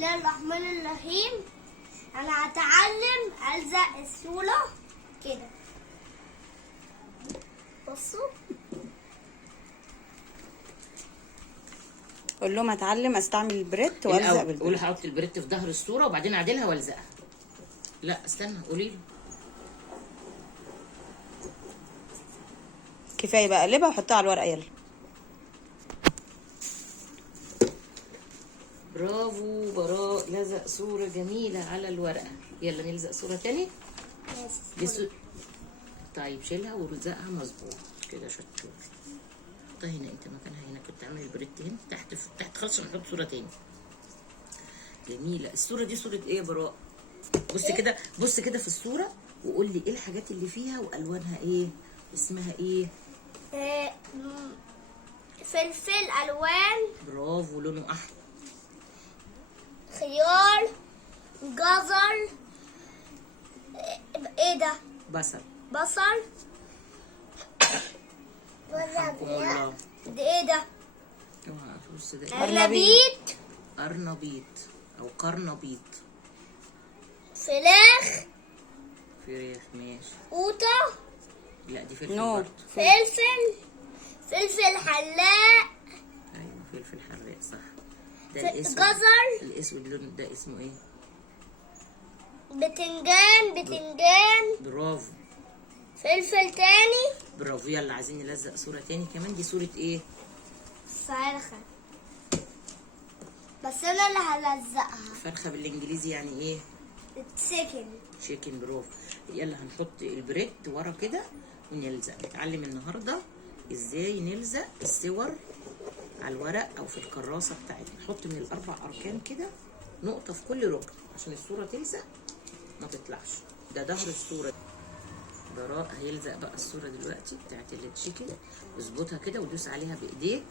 الله الرحمن الرحيم. انا هتعلم الزق الصورة كده. بصوا، قول لهم هتعلم استعمل البريت والزق قولي بالبريت. هحط البريت في ظهر الصوره وبعدين اعدلها والزقها. لا استنى، قولي له. كفايه بقى، قلبها وحطها على الورقه. يلا برافو براء، لزق صوره جميله على الورقه. يلا نلزق صوره تاني. دي طيب شيلها ولزقها مظبوط كده. شطور. حطها هنا، انت مكانها هنا كنت تعملي البريت هنا تحت تحت خالص عشان نحط صوره تاني. جميله الصوره دي. صوره ايه يا براء؟ بص كده، بص كده في الصوره وقول لي ايه الحاجات اللي فيها والوانها ايه، اسمها ايه. فلفل الوان، برافو، لونه احمر. خيار، جزر، ايه ده؟ بصل. بصل. رحمكم الله. ده ايه ده؟ اوعى بص ده ايه؟ قرنبيط. قرنبيط او قرنبيط. فراخ. فراخ ماشي. قوطة. لا دي فلفل نور. برضه. فلفل حلاق. ايوه فلفل حراق صح. ده الاسود. جزر. الاسود لون ده اسمه ايه؟ بتنجان. برافو. فلفل تاني. برافو. يلا عايزين نلزق صورة تاني كمان. دي صورة ايه؟ فرخة. بس انا اللي هلزقها. فرخة بالانجليزي يعني ايه؟ تشيكن. شيكن. برافو. يلا هنحط البريد ورا كده ونلزق. نتعلم النهارده ازاي نلزق الصور على الورق او في الكراسة بتاعتنا. نحط من الاربع اركان كده نقطة في كل ركن عشان الصورة تلزق ما تطلعش. ده ظهر الصورة. براء هيلزق بقى الصورة دلوقتي بتاعت التشيكن. اظبطها كده ودوس عليها بايديك